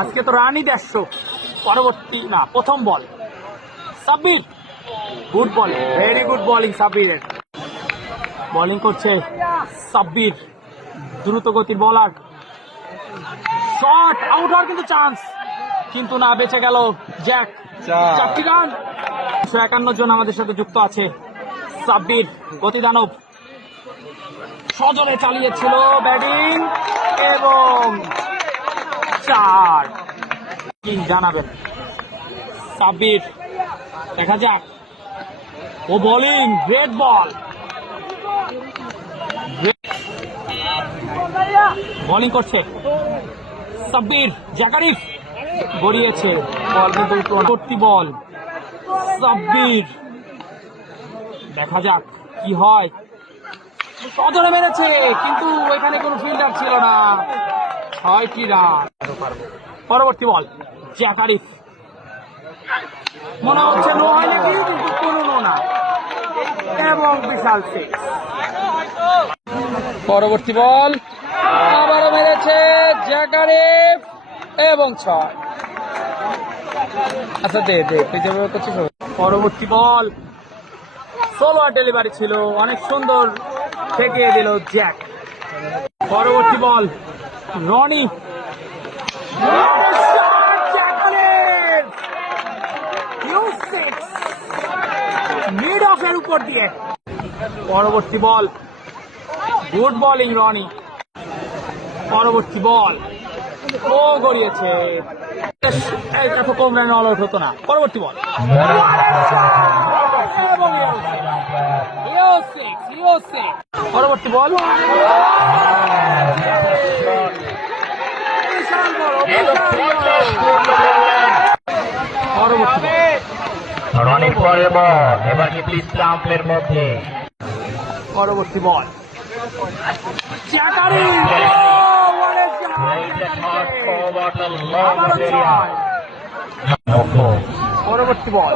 আজকে তো রানই 150। পরবর্তী না, প্রথম ball Sabbir, good bowling, very good bowling সাব্বিরের। বোলিং করছে সাব্বির, দ্রুত গতির বলার, শট আউট হওয়ার কিন্তু চান্স, কিন্তু না, বেঁচে গেল জ্যাক। 4টি রান। 151 জন আমাদের সাথে যুক্ত আছে। সাব্বির গতিদানব সজনে চালিয়েছিল ব্যাটিং এবং 4। কি জানাবেন সাব্বির? দেখা যাক। ও বোলিং, গ্রেট বল, বোলিং করছে সাব্বির। জাকারিফ গড়িয়েছে বল, কিন্তু পরবর্তী বল সাব্বির, দেখা যাক কি হয়। সজনে মেরেছে, কিন্তু ওইখানে কোনো ফিল্ডার ছিল না। 6টি রান। পরবর্তী বল জাকারিফ, মনে হচ্ছে নো হয় নাকি, কিন্তু কোনো নো না, এবং বিশাল 6। পরবর্তী বল আবারও মেরেছে জাকারিফ এবং 6। আচ্ছা দে দে, তুই যেভাবে করছিস। পরবর্তী বল সোলোয়ার ডেলিভারি ছিল, অনেক সুন্দর ঠেকিয়ে দিল জ্যাক। পরবর্তী বল রনি, মিড অফের উপর দিয়ে। পরবর্তী বল, গুড বোলিং রনি। পরবর্তী বল ও গড়িয়েছে, এত কম রানে অল আউট হতো না। পরবর্তী বল পরবর্তী বল রনির পরের বল এবার কিন্তু স্টাম্পের মধ্যে। পরবর্তী বল পরবর্তী বল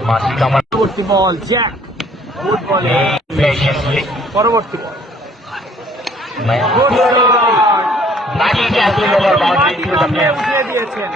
পরবর্তী বল জ্যাক, গুড বলিং। পরবর্তী বল দিয়েছেন।